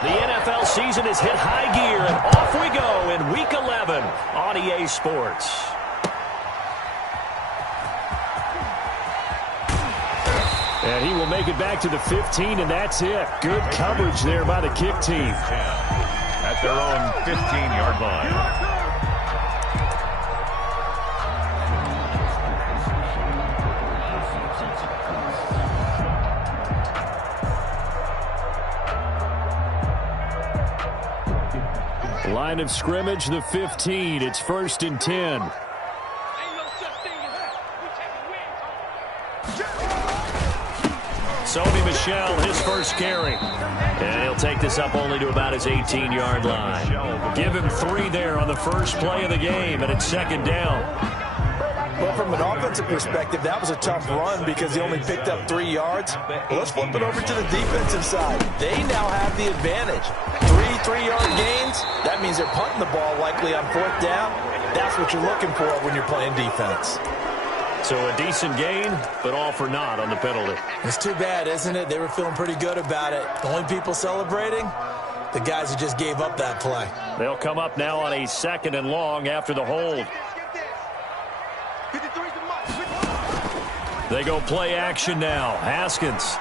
The NFL season has hit high gear, and off we go in Week 11 on EA Sports. And he will make it back to the 15, and that's it. Good coverage there by the kick team. At their own 15-yard line. Line of scrimmage, the 15. It's 1st and 10. Sony Michel, his first carry. And he'll take this up only to about his 18-yard line. Give him 3 there on the first play of the game, and it's 2nd down. Well, from an offensive perspective, that was a tough run because he only picked up 3 yards. Well, let's flip it over to the defensive side. They now have the advantage. 3 3-yard gains, that means they're punting the ball likely on 4th down. That's what you're looking for when you're playing defense. So a decent gain, but all for naught on the penalty. It's too bad, isn't it? They were feeling pretty good about it. The only people celebrating, the guys who just gave up that play. They'll come up now on a 2nd and long after the hold. They go play action now. Haskins.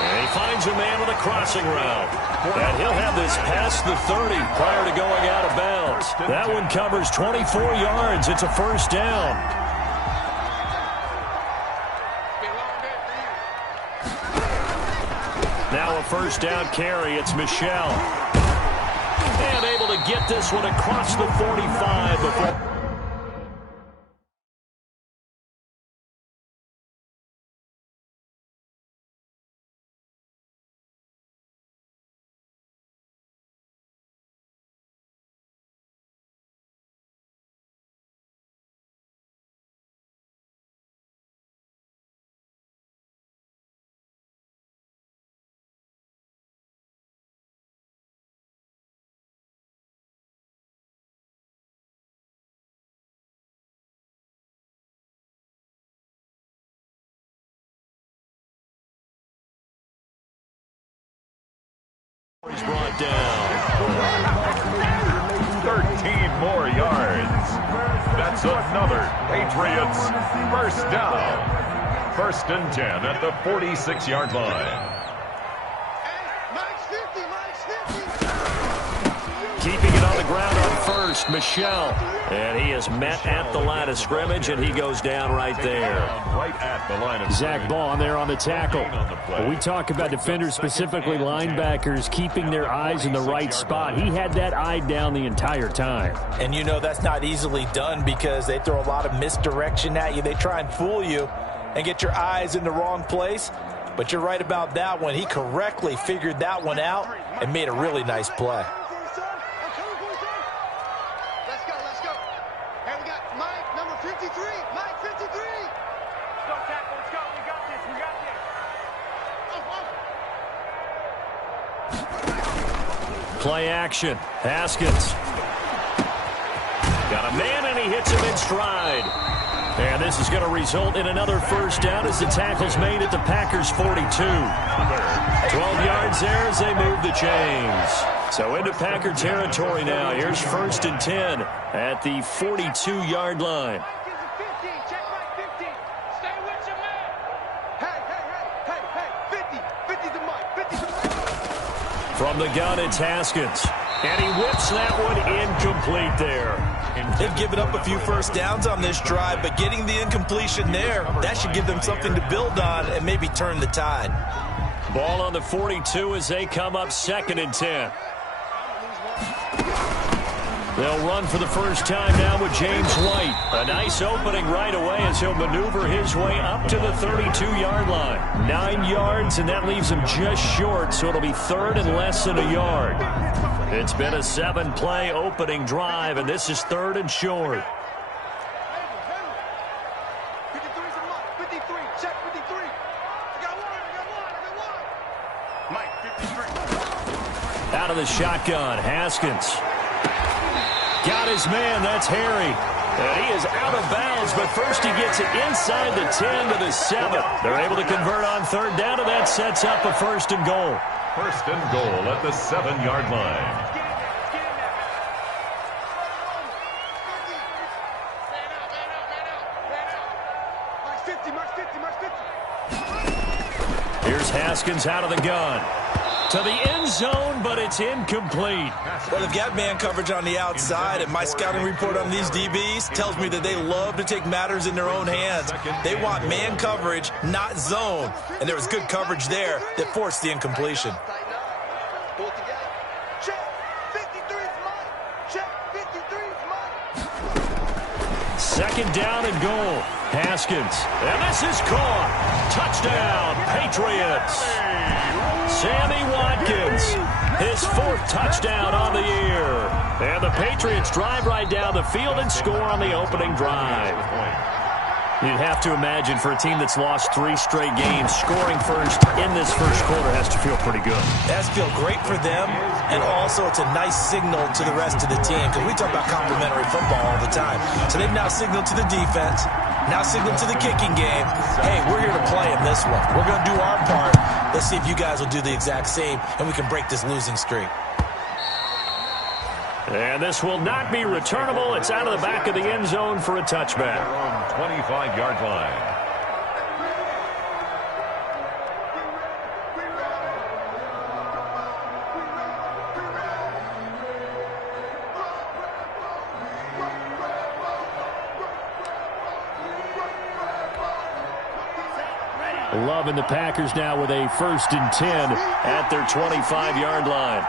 And he finds a man with a crossing route. And he'll have this past the 30 prior to going out of bounds. That one covers 24 yards. It's a 1st down. Now a 1st down carry. It's Michel. And able to get this one across the 45 before... He's brought down. 13 more yards. That's another Patriots first down. 1st and 10 at the 46-yard line. Keeping it on the ground on 1st, Michel. And he is met at the line of scrimmage, and he goes down right there. Right at the line of Zach Baugh there on the tackle. We talk about defenders, specifically linebackers, keeping their eyes in the right spot. He had that eye down the entire time. And you know that's not easily done because they throw a lot of misdirection at you. They try and fool you and get your eyes in the wrong place. But you're right about that one. He correctly figured that one out and made a really nice play. Play action. Haskins. Got a man, and he hits him in stride. And this is going to result in another 1st down as the tackle's made at the Packers' 42. 12 yards there as they move the chains. So into Packer territory now. Here's 1st and 10 at the 42-yard line. From the gun, it's Haskins. And he whips that one incomplete there. They've given up a few 1st downs on this drive, but getting the incompletion there, that should give them something to build on and maybe turn the tide. Ball on the 42 as they come up 2nd and 10. They'll run for the first time now with James White. A nice opening right away as he'll maneuver his way up to the 32-yard line. 9 yards, and that leaves him just short, so it'll be 3rd and less than a yard. It's been a 7-play opening drive, and this is 3rd and short. Out of the shotgun, Haskins. Got his man, that's Harry. And he is out of bounds, but first he gets it inside the 10 to the 7. They're able to convert on third down, and that sets up a 1st and goal. 1st and goal at the 7-yard line. Here's Haskins out of the gun. To the end zone, but it's incomplete. Well, they've got man coverage on the outside, and my scouting report on these DBs tells me that they love to take matters in their own hands. They want man coverage, not zone. And there was good coverage there that forced the incompletion. Second down and goal. Haskins. And this is caught. Touchdown, Patriots. Sammy Watkins, his 4th touchdown on the year. And the Patriots drive right down the field and score on the opening drive. You'd have to imagine for a team that's lost 3 straight games, scoring first in this first quarter has to feel pretty good. It has to feel great for them, and also it's a nice signal to the rest of the team, because we talk about complimentary football all the time. So they've now signaled to the defense, now signaled to the kicking game, hey, we're here to play in this one. We're going to do our part. Let's see if you guys will do the exact same, and we can break this losing streak. And this will not be returnable. It's out of the back of the end zone for a touchback. 25-yard line. Loving the Packers now with a 1st and 10 at their 25-yard line.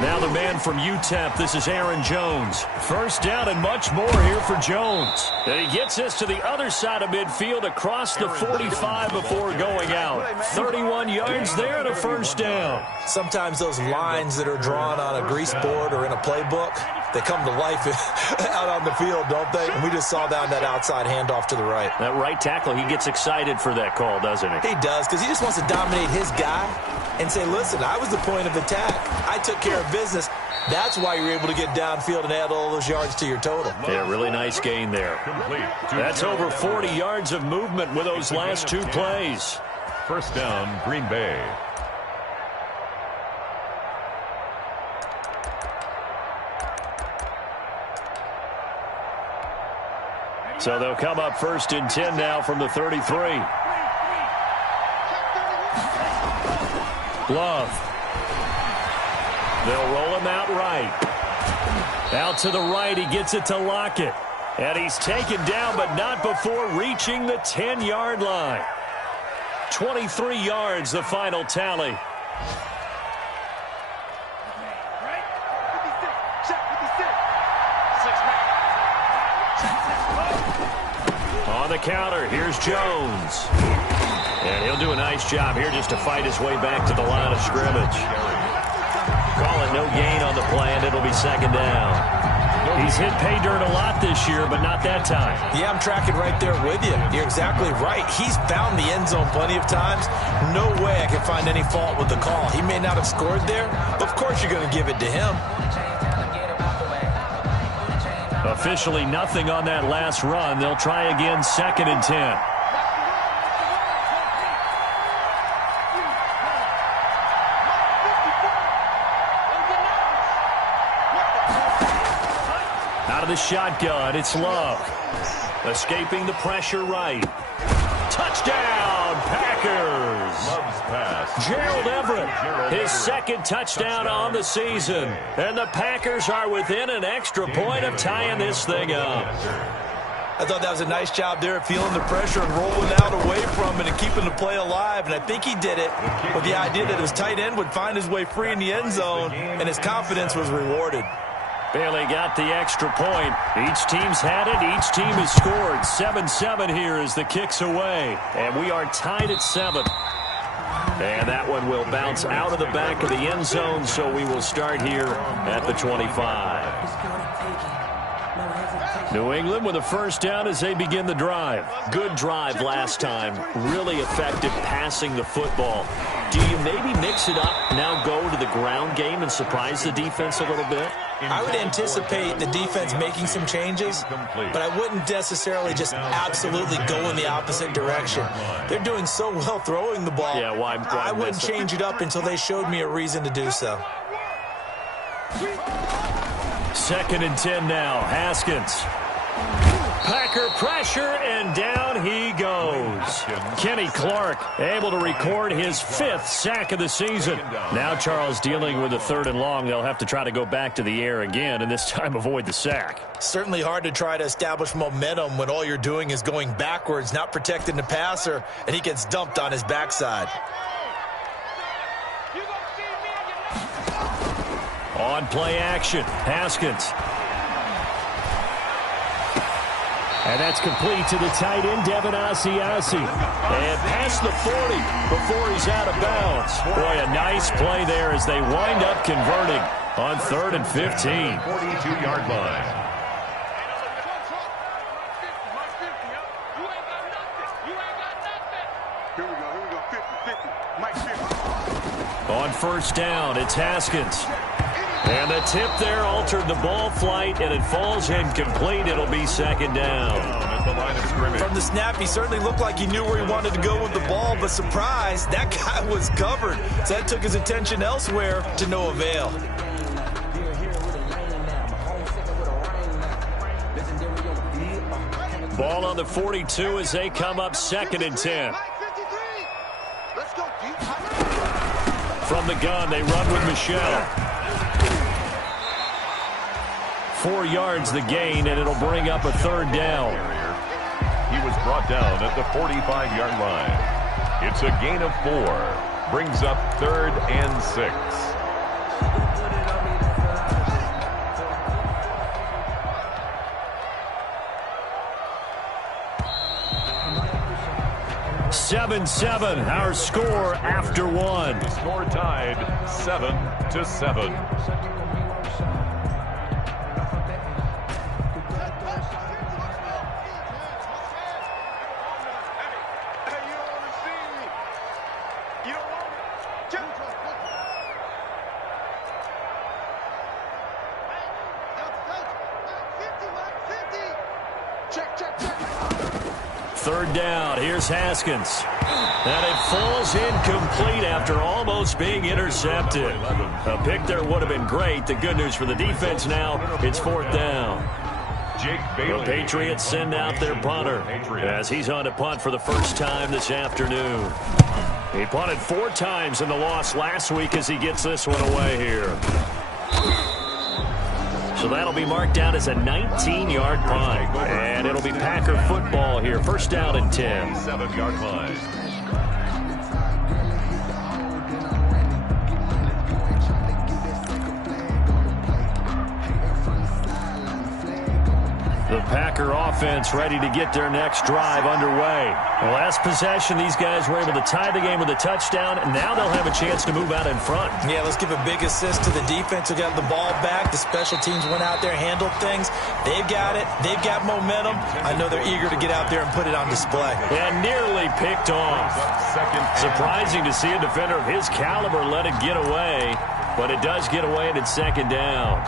Now the man from UTEP, this is Aaron Jones. 1st down and much more here for Jones. And he gets us to the other side of midfield across the 45 before going out. 31 yards there and a 1st down. Sometimes those lines that are drawn on a grease board or in a playbook, they come to life out on the field, don't they? And we just saw down that outside handoff to the right. That right tackle, he gets excited for that call, doesn't he? He does, because he just wants to dominate his guy and say, listen, I was the point of attack. I took care of business. That's why you're able to get downfield and add all those yards to your total. Yeah, really nice gain there. That's over 40 yards of movement with those last 2 plays. 1st down, Green Bay. So they'll come up 1st and 10 now from the 33. Love. They'll roll him out right. Out to the right, he gets it to Lockett. And he's taken down, but not before reaching the 10-yard line. 23 yards, the final tally. On the counter, here's Jones. And he'll do a nice job here just to fight his way back to the line of scrimmage. Call it no gain on the play, and it'll be 2nd down. He's hit pay dirt a lot this year, but not that time. Yeah, I'm tracking right there with you. You're exactly right. He's found the end zone plenty of times. No way I can find any fault with the call. He may not have scored there, but of course you're going to give it to him. Officially nothing on that last run. They'll try again, 2nd and 10. Out of the shotgun, it's Love. Escaping the pressure right. Touchdown, Packers! Love's pass. Gerald Everett, his 2nd touchdown on the season. And the Packers are within an extra point of tying this thing up. I thought that was a nice job there of feeling the pressure and rolling out away from it and keeping the play alive. And I think he did it with the idea that his tight end would find his way free in the end zone, and his confidence was rewarded. Bailey got the extra point. Each team's had it. Each team has scored. 7-7 here as the kick's away. And we are tied at 7. And that one will bounce out of the back of the end zone, so we will start here at the 25. New England with a first down as they begin the drive. Good drive last time. Really effective passing the football. Do you maybe mix it up, now go to the ground game and surprise the defense a little bit? I would anticipate the defense making some changes, but I wouldn't necessarily just absolutely go in the opposite direction. They're doing so well throwing the ball. Yeah, why I wouldn't change it up until they showed me a reason to do so. 2nd and 10 now. Haskins. Packer pressure, and down he goes. Kenny Clark able to record his 5th sack of the season. Now Charles dealing with a 3rd and long. They'll have to try to go back to the air again, and this time avoid the sack. Certainly hard to try to establish momentum when all you're doing is going backwards, not protecting the passer, and he gets dumped on his backside. On play action, Haskins. And that's complete to the tight end, Devin Asiasi. And past the 40 before he's out of bounds. Boy, a nice play there as they wind up converting on 3rd and 15. 42-yard line. On first down, it's Haskins. And the tip there altered the ball flight, and it falls incomplete. It'll be 2nd down. At the line of scrimmage. From the snap, he certainly looked like he knew where he wanted to go with the ball, but surprise, that guy was covered. So that took his attention elsewhere to no avail. Ball on the 42 as they come up 2nd and 10. From the gun, they run with Michelle. 4 yards the gain, and it'll bring up a 3rd down. He was brought down at the 45-yard line. It's a gain of 4. Brings up 3rd and 6. Seven, our score after 1. The score tied 7-7. Third down, here's Haskins. And it falls incomplete after almost being intercepted. A pick there would have been great. The good news for the defense now, it's 4th down. The Patriots send out their punter as he's on to punt for the first time this afternoon. He punted 4 times in the loss last week as he gets this one away here. So that'll be marked out as a 19-yard punt. And it'll be Packer football here. First down and 10. 7-yard line. The Packer offense ready to get their next drive underway. The last possession, these guys were able to tie the game with a touchdown, and now they'll have a chance to move out in front. Yeah, let's give a big assist to the defense who got the ball back. The special teams went out there, handled things. They've got it. They've got momentum. I know they're eager to get out there and put it on display. And nearly picked off. Surprising to see a defender of his caliber let it get away, but it does get away and it's 2nd down.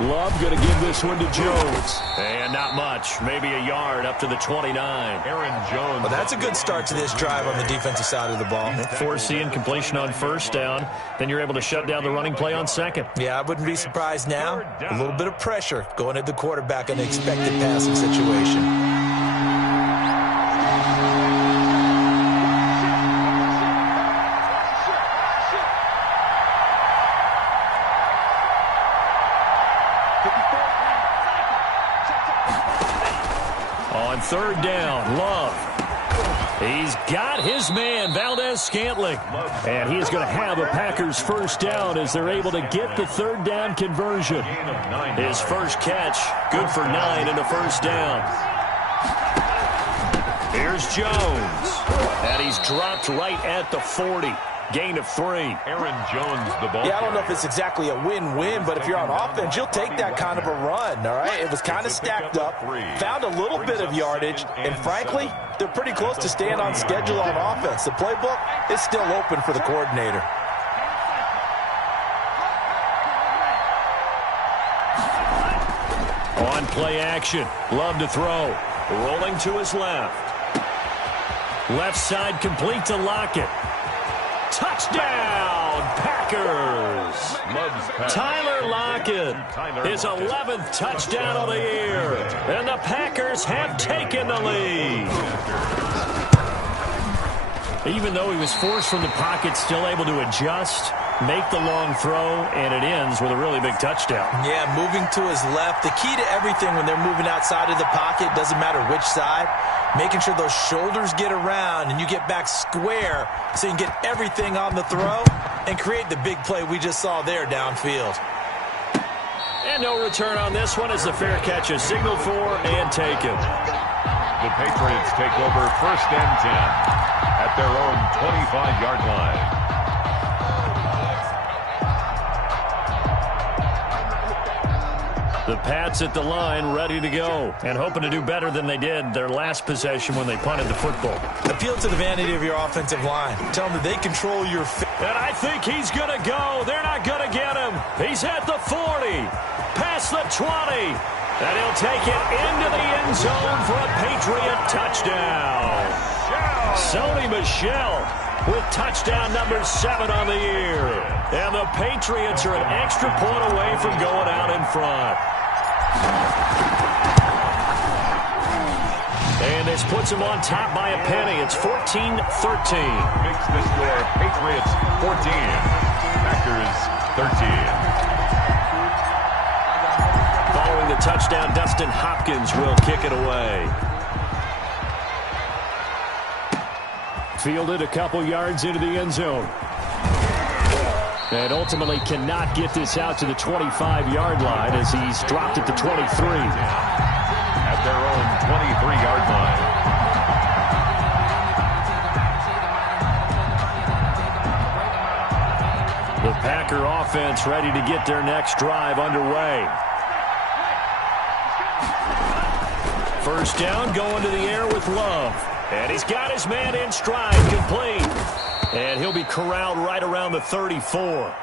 Love going to give this one to Jones. And not much. Maybe a yard up to the 29. Aaron Jones. Well, that's a good start to this drive on the defensive side of the ball. Forcing completion on first down. Then you're able to shut down the running play on 2nd. Yeah, I wouldn't be surprised now. A little bit of pressure going at the quarterback in an expected passing situation. On 3rd down, Love. He's got his man, Valdez-Scantling. And he is going to have a Packers first down as they're able to get the 3rd down conversion. His first catch, good for 9 and a first down. Here's Jones. And he's dropped right at the 40. Gain of 3. Aaron Jones, the ball. Yeah, I don't know if it's exactly a win-win, but if you're on offense, you'll take that kind of a run, all right? It was kind of stacked up, found a little bit of yardage, and frankly, they're pretty close to staying on schedule on offense. The playbook is still open for the coordinator. On play action. Love to throw. Rolling to his left. Left side complete to Lockett. Touchdown, Packers! Tyler Lockett, his 11th touchdown of the year. And the Packers have taken the lead. Even though he was forced from the pocket, still able to adjust, make the long throw, and it ends with a really big touchdown. Yeah, moving to his left. The key to everything when they're moving outside of the pocket, doesn't matter which side, making sure those shoulders get around and you get back square so you can get everything on the throw and create the big play we just saw there downfield. And no return on this one as the fair catch is signaled for and taken. The Patriots take over 1st and 10 at their own 25-yard line. The Pats at the line, ready to go, and hoping to do better than they did their last possession when they punted the football. Appeal to the vanity of your offensive line. Tell them that they control your... And I think he's going to go. They're not going to get him. He's at the 40, past the 20, and he'll take it into the end zone for a Patriot touchdown. Sony Michel with touchdown number 7 on the year. And the Patriots are an extra point away from going out in front. And this puts them on top by a penny. It's 14-13. Makes the score Patriots 14, Packers 13. Following the touchdown, Dustin Hopkins will kick it away. Fielded a couple yards into the end zone. And ultimately cannot get this out to the 25-yard line as he's dropped at the 23. At their own 23-yard line. The Packer offense ready to get their next drive underway. First down, going to the air with Love. And he's got his man in stride, complete. And he'll be corralled right around the 34.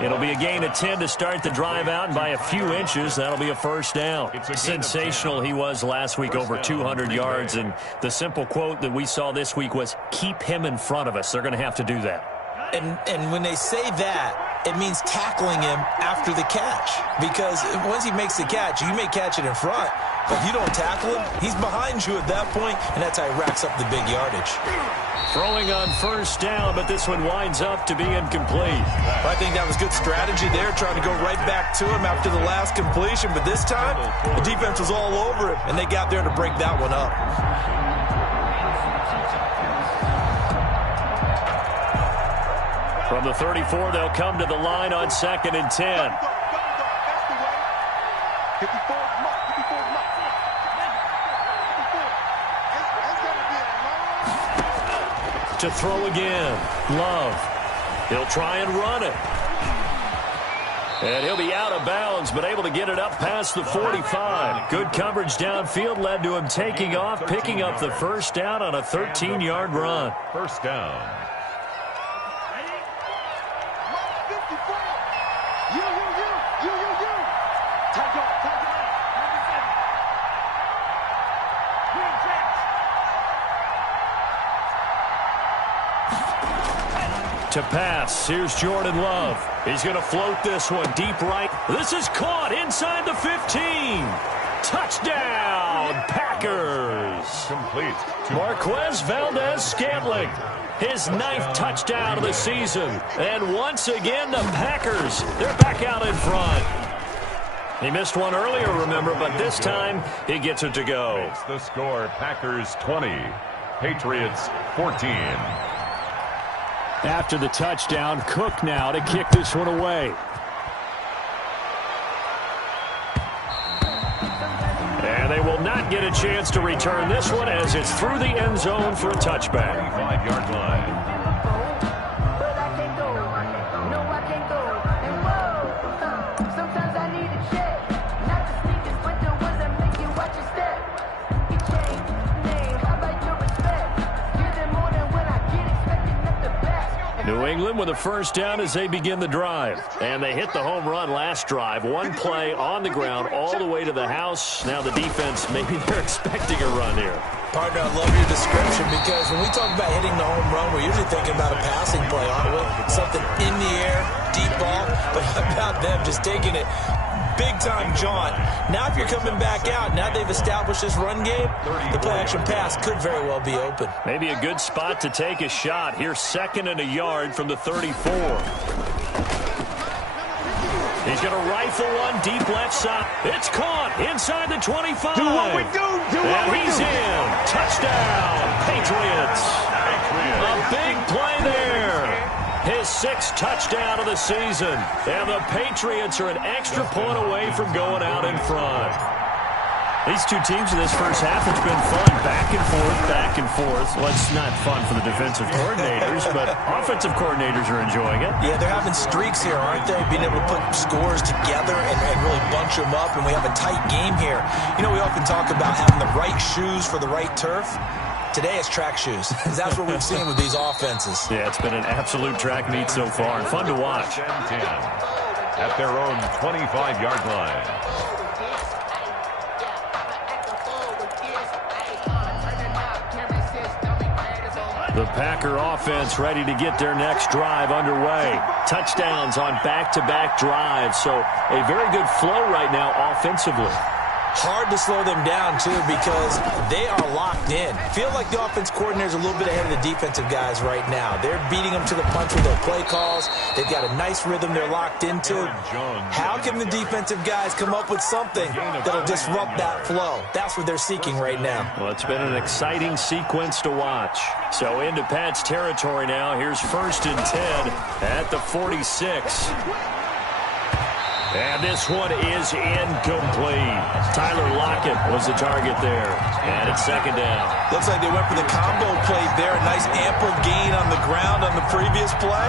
It'll be a gain of 10 to start the drive out, and by a few inches, that'll be a first down. Sensational he was last week, over 200 yards, and the simple quote that we saw this week was, keep him in front of us. They're going to have to do that. And when they say that, it means tackling him after the catch. Because once he makes the catch, you may catch it in front, but if you don't tackle him, he's behind you at that point, and that's how he racks up the big yardage. Throwing on first down, but this one winds up to be incomplete. I think that was good strategy there, trying to go right back to him after the last completion, but this time, the defense was all over him, and they got there to break that one up. From the 34, they'll come to the line on 2nd and 10. To throw again. Love. He'll try and run it. And he'll be out of bounds, but able to get it up past the 45. Good coverage downfield led to him taking off, picking up the first down on a 13-yard run. First down. To pass, here's Jordan Love. He's going to float this one deep right. This is caught inside the 15. Touchdown, Packers. Complete. Marquez Valdez-Scantling, his 9th touchdown of the season. And once again, the Packers, they're back out in front. He missed one earlier, remember, but this time he gets it to go. Makes the score Packers 20, Patriots 14. After the touchdown, Cook now to kick this one away. And they will not get a chance to return this one as it's through the end zone for a touchback. 5-yard line. New England with a first down as they begin the drive. And they hit the home run last drive. One play on the ground all the way to the house. Now the defense, maybe they're expecting a run here. Partner, I love your description because when we talk about hitting the home run, we're usually thinking about a passing play, aren't we? Something in the air, deep ball. But how about them just taking it big-time jaunt? Now if you're coming back out, now they've established this run game, the play-action pass could very well be open. Maybe a good spot to take a shot. Here's 2nd and a yard from the 34. He's going to rifle one deep left side. It's caught inside the 25. Do what we do. And he's in. Touchdown, Patriots. A big play there. His 6th touchdown of the season. And the Patriots are an extra point away from going out in front. These two teams in this first half, it's been fun. Back and forth, back and forth. Well, it's not fun for the defensive coordinators, but offensive coordinators are enjoying it. Yeah, they're having streaks here, aren't they? Being able to put scores together and really bunch them up, and we have a tight game here. You know, we often talk about having the right shoes for the right turf. Today it's track shoes. That's what we've seen with these offenses. Yeah, it's been an absolute track meet so far and fun to watch. 10 at their own 25-yard line. The Packer offense ready to get their next drive underway. Touchdowns on back-to-back drives, so a very good flow right now offensively. Hard to slow them down, too, because they are locked in. Feel like the offense coordinator is a little bit ahead of the defensive guys right now. They're beating them to the punch with their play calls. They've got a nice rhythm they're locked into. How can the defensive guys come up with something that'll disrupt that flow? That's what they're seeking right now. Well, it's been an exciting sequence to watch. So into Pat's territory now. Here's 1st and 10 at the 46. And this one is incomplete. Tyler Lockett was the target there. And it's 2nd down. Looks like they went for the combo play there. A nice ample gain on the ground on the previous play.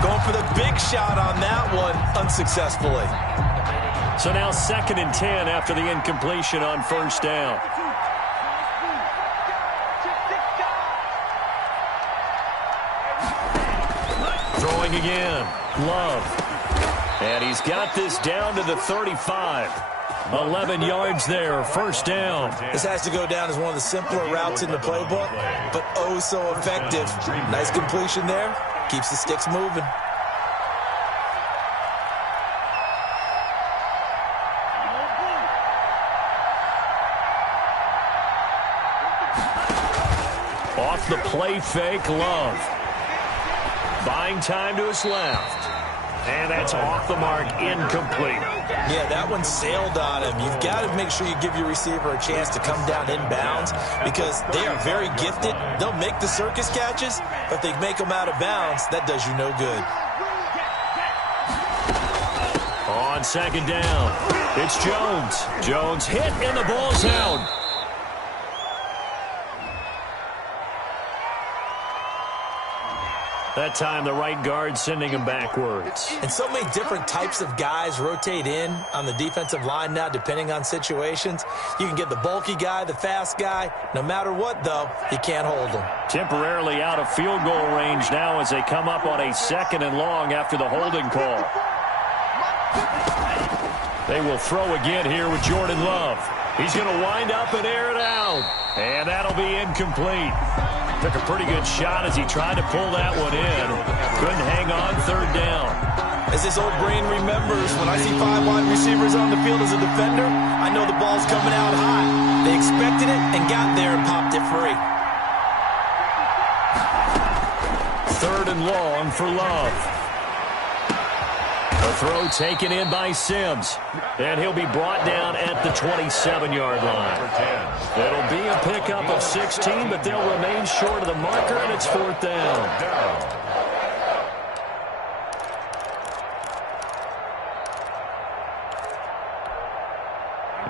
Going for the big shot on that one unsuccessfully. So now 2nd and 10 after the incompletion on 1st down. Throwing again. Love. And he's got this down to the 35. 11 yards there, 1st down. This has to go down as one of the simpler routes in the playbook, but oh so effective. Nice completion there. Keeps the sticks moving. Off the play fake, Love. Buying time to his left. And that's off the mark, incomplete. Yeah, that one sailed on him. You've got to make sure you give your receiver a chance to come down inbounds because they are very gifted. They'll make the circus catches, but they make them out of bounds. That does you no good. On 2nd down, it's Jones. Jones hit, and the ball's out. That time, the right guard sending him backwards. And so many different types of guys rotate in on the defensive line now, depending on situations. You can get the bulky guy, the fast guy. No matter what, though, you can't hold them. Temporarily out of field goal range now as they come up on a 2nd and long after the holding call. They will throw again here with Jordan Love. He's going to wind up and air it out. And that'll be incomplete. Took a pretty good shot as he tried to pull that one in. Couldn't hang on 3rd down. As this old brain remembers, when I see 5 wide receivers on the field as a defender, I know the ball's coming out high. They expected it and got there and popped it free. 3rd and long for Love. A throw taken in by Sims. And he'll be brought down at the 27-yard line. It'll be a pickup of 16, but they'll remain short of the marker, and it's 4th down.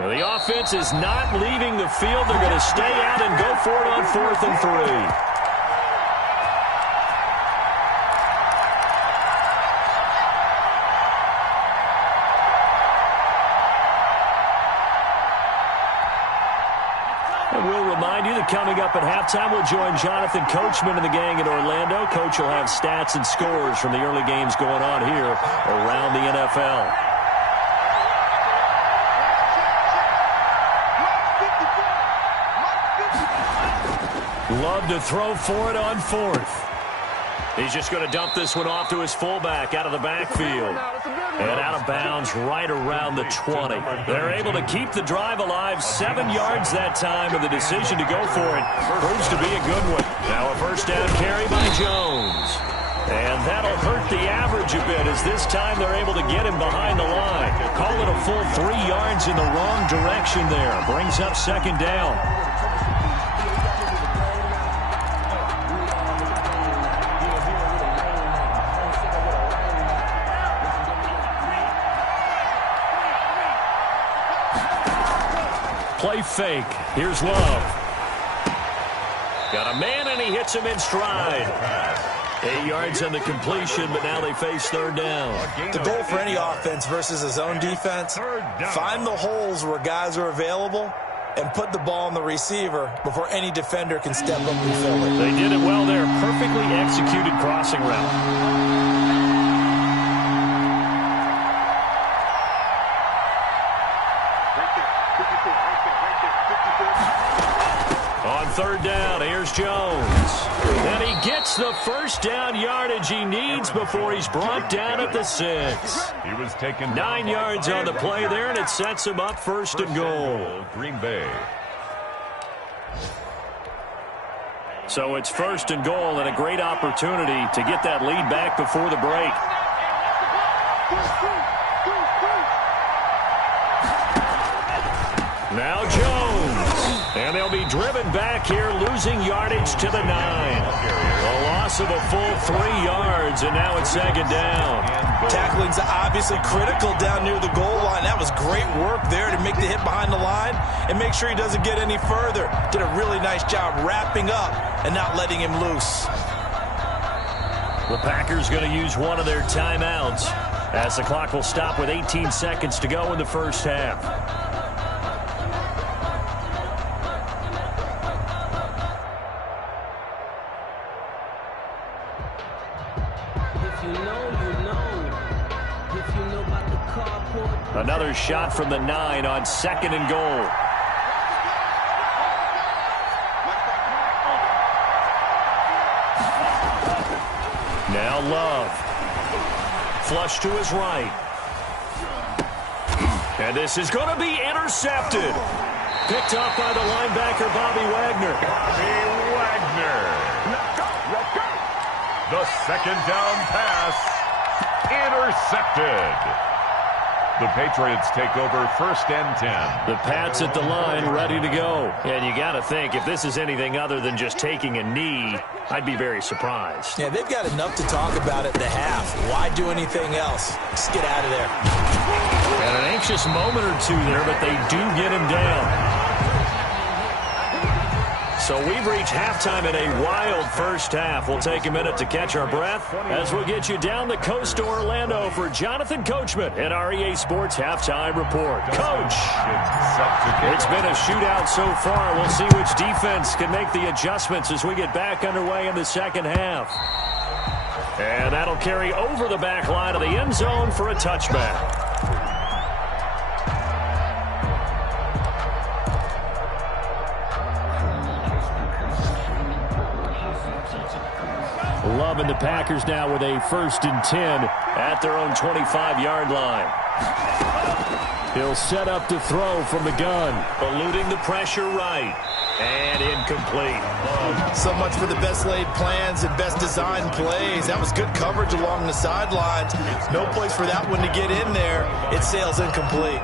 Well, the offense is not leaving the field. They're going to stay out and go for it on 4th and 3. We'll remind you that coming up at halftime, we'll join Jonathan Coachman and the gang in Orlando. Coach will have stats and scores from the early games going on here around the NFL. Love to throw for it on 4th. He's just going to dump this one off to his fullback out of the backfield. And out of bounds right around the 20. They're able to keep the drive alive. 7 yards that time, and the decision to go for it proves to be a good one. Now a first down carry by Jones. And that'll hurt the average a bit, as this time they're able to get him behind the line. Call it a full 3 yards in the wrong direction there. Brings up second down. Play fake. Here's Love. Got a man, and he hits him in stride. 8 yards on the completion, but now they face third down. The goal for any offense versus a zone defense, find the holes where guys are available and put the ball on the receiver before any defender can step up and fill it. They did it well there. Perfectly executed crossing route. On third down, here's Jones. And he gets the first down yardage he needs before he's brought down at the 6. He was taken 9 yards on the play there, and it sets him up first and goal. Green Bay. So it's first and goal, and a great opportunity to get that lead back before the break. Now Jones. And they'll be driven back here, losing yardage to the 9. A loss of a full 3 yards, and now it's second down. Tackling's obviously critical down near the goal line. That was great work there to make the hit behind the line and make sure he doesn't get any further. Did a really nice job wrapping up and not letting him loose. The Packers going to use one of their timeouts as the clock will stop with 18 seconds to go in the first half. Another shot from the 9 on second and goal. Now Love. Flush to his right. And this is going to be intercepted. Picked off by the linebacker, Bobby Wagner. Bobby Wagner. The second down pass. Intercepted. The Patriots take over first and 10. The Pats at the line, ready to go. And you got to think, if this is anything other than just taking a knee, I'd be very surprised. Yeah, they've got enough to talk about at the half. Why do anything else? Just get out of there. And an anxious moment or two there, but they do get him down. So we've reached halftime in a wild first half. We'll take a minute to catch our breath as we'll get you down the coast to Orlando for Jonathan Coachman and our EA Sports Halftime Report. Coach, it's been a shootout so far. We'll see which defense can make the adjustments as we get back underway in the second half. And that'll carry over the back line of the end zone for a touchback. Love and the Packers now with a first and 10 at their own 25-yard line. He'll set up to throw from the gun, eluding the pressure right, and incomplete. So much for the best laid plans and best designed plays. That was good coverage along the sidelines. No place for that one to get in there. It sails incomplete.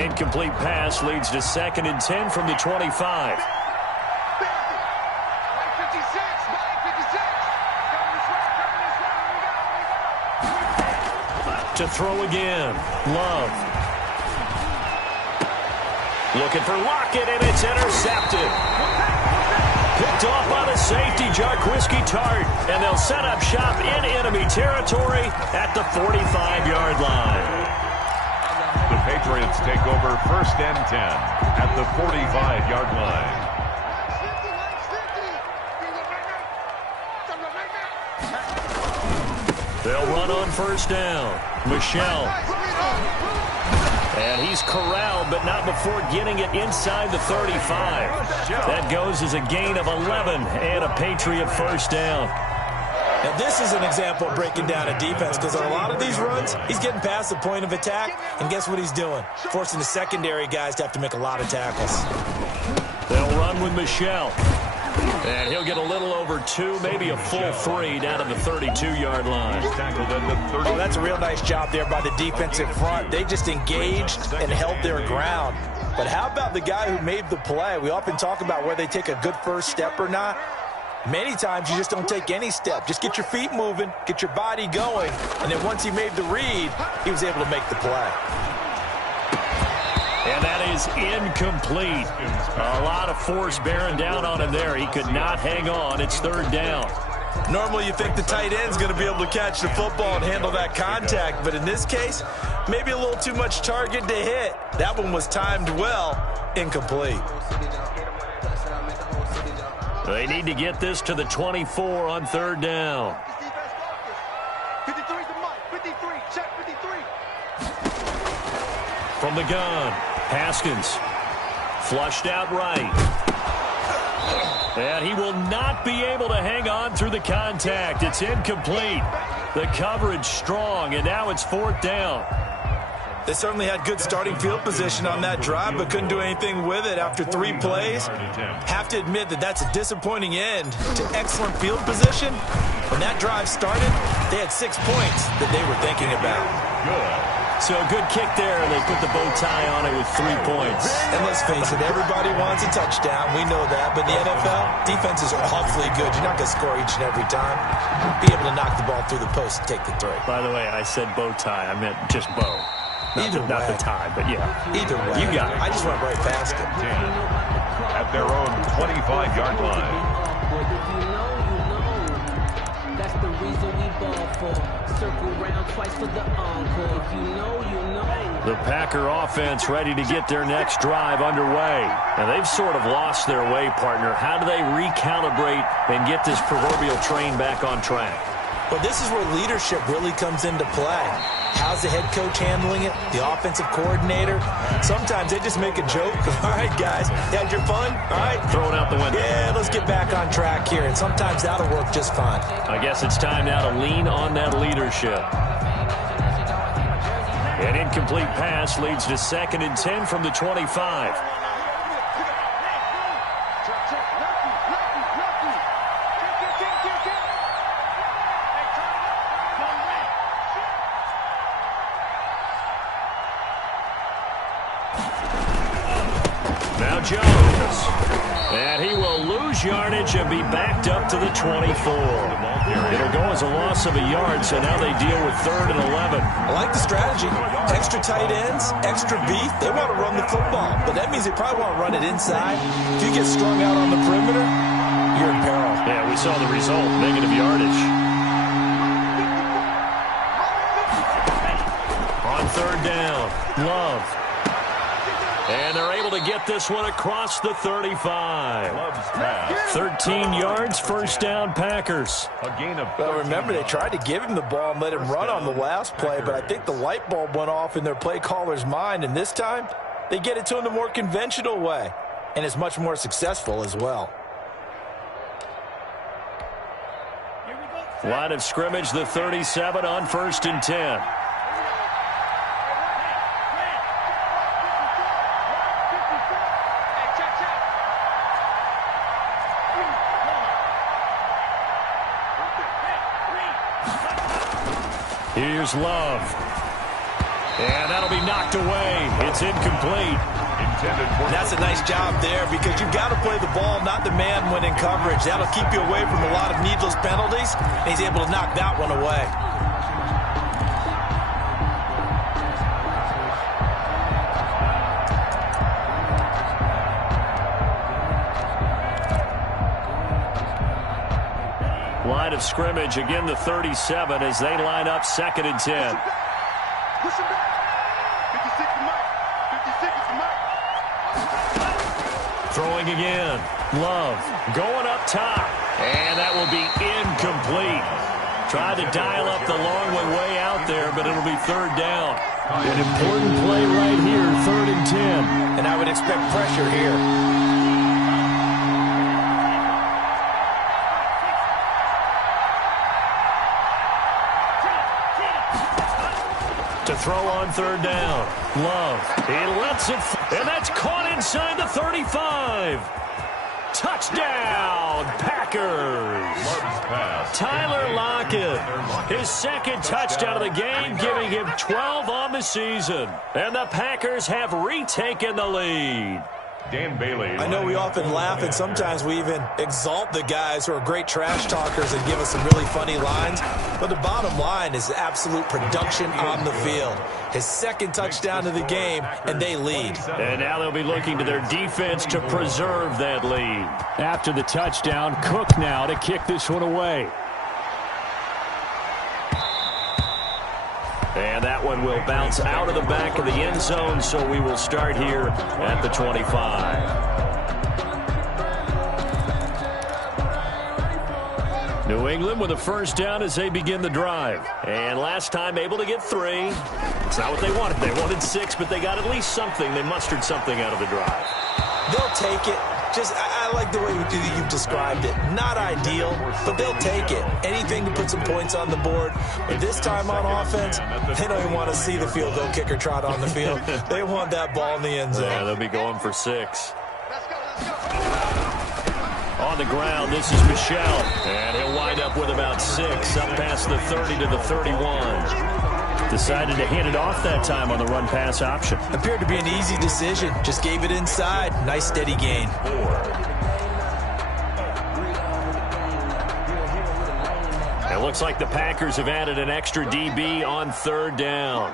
An incomplete pass leads to 2nd and 10 from the 25. To throw again. Love. Looking for Lockett, and it's intercepted. Picked off by the safety, Jarquiski Tart. And they'll set up shop in enemy territory at the 45-yard line. The Patriots take over 1st and 10 at the 45-yard line. They'll run on 1st down. Michelle. And he's corralled, but not before getting it inside the 35. That goes as a gain of 11 and a Patriot 1st down. Now, this is an example of breaking down a defense, because on a lot of these runs, he's getting past the point of attack, and guess what he's doing? Forcing the secondary guys to have to make a lot of tackles. They'll run with Michelle. And he'll get a little over 2, maybe a full 3 down to the 32-yard line. Oh, that's a real nice job there by the defensive front. They just engaged and held their ground. But how about the guy who made the play? We often talk about whether they take a good first step or not. Many times you just don't take any step. Just get your feet moving, get your body going, and then once he made the read, he was able to make the play. And that is incomplete. A lot of force bearing down on him there. He could not hang on. It's 3rd down. Normally you think the tight end's going to be able to catch the football and handle that contact, but in this case, maybe a little too much target to hit. That one was timed well, incomplete. They need to get this to the 24 on 3rd down. 53 to Mike. 53. Check 53. From the gun, Haskins. Flushed out right. And he will not be able to hang on through the contact. It's incomplete. The coverage strong, and now it's 4th down. They certainly had good starting field position on that drive, but couldn't do anything with it after 3 plays. Have to admit that that's a disappointing end to excellent field position. When that drive started, they had 6 points that they were thinking about. Good. So a good kick there. They put the bow tie on it with 3 points. And let's face it, everybody wants a touchdown. We know that. But in the NFL, defenses are awfully good. You're not going to score each and every time. Be able to knock the ball through the post and take the 3. By the way, I said bow tie. I meant just bow. Not the tie, but yeah. Either way. You got it. I just went right past it. 10 at their own 25-yard line. That's the reason we ball for. Circle round twice for the encore. If you know, you know. The Packer offense ready to get their next drive underway. And they've sort of lost their way, partner. How do they recalibrate and get this proverbial train back on track? Well, this is where leadership really comes into play. How's the head coach handling it? The offensive coordinator? Sometimes they just make a joke. All right, guys, you had your fun? All right. Throw it out the window. Yeah, let's get back on track here. And sometimes that'll work just fine. I guess it's time now to lean on that leadership. An incomplete pass leads to 2nd and 10 from the 25. Now Jones. And he will lose yardage and be backed up to the 24. It'll go as a loss of a yard, so now they deal with 3rd and 11. I like the strategy. Extra tight ends, extra beef. They want to run the football, but that means they probably want to run it inside. If you get strung out on the perimeter, you're in peril. Yeah, we saw the result, negative yardage. On 3rd down, Love. And they're able to get this one across the 35. 13 yards, 1st down, Packers. A gain of Well, remember, they tried to give him the ball and let him run on the last play, but I think the light bulb went off in their play caller's mind, and this time they get it to him the more conventional way, and it's much more successful as well. Line of scrimmage, the 37 on 1st and 10. Here's Love. And that'll be knocked away. It's incomplete. That's a nice job there because you've got to play the ball, not the man when in coverage. That'll keep you away from a lot of needless penalties, and he's able to knock that one away. Line of scrimmage, again the 37 as they line up 2nd and 10. Push him back. 56 to Mike. 56 to Mike. Throwing again. Love going up top. And that will be incomplete. Tried to dial up the long way out there, but it'll be 3rd down. An important play right here, 3rd and 10. And I would expect pressure here. To throw on 3rd down. Love. He lets it. And that's caught inside the 35. Touchdown, Packers. Tyler Lockett. His 2nd touchdown of the game, giving him 12 on the season. And the Packers have retaken the lead. Dan Bailey. I know we often laugh and sometimes we even exalt the guys who are great trash talkers and give us some really funny lines. But the bottom line is absolute production on the field. His 2nd touchdown of the game, and they lead. And now they'll be looking to their defense to preserve that lead. After the touchdown, Cook now to kick this one away. And that one will bounce out of the back of the end zone, so we will start here at the 25. New England with a 1st down as they begin the drive. And last time able to get 3. It's not what they wanted. They wanted 6, but they got at least something. They mustered something out of the drive. They'll take it. Just, I like the way you've described it. Not ideal, but they'll take it. Anything to put some points on the board. But this time on offense, they don't even want to see the field goal kicker trot on the field. They want that ball in the end zone. Yeah, they'll be going for 6. On the ground, this is Michel. And he'll wind up with about 6, up past the 30 to the 31. Decided to hand it off that time on the run-pass option. Appeared to be an easy decision. Just gave it inside. Nice steady gain. It looks like the Packers have added an extra DB on 3rd down.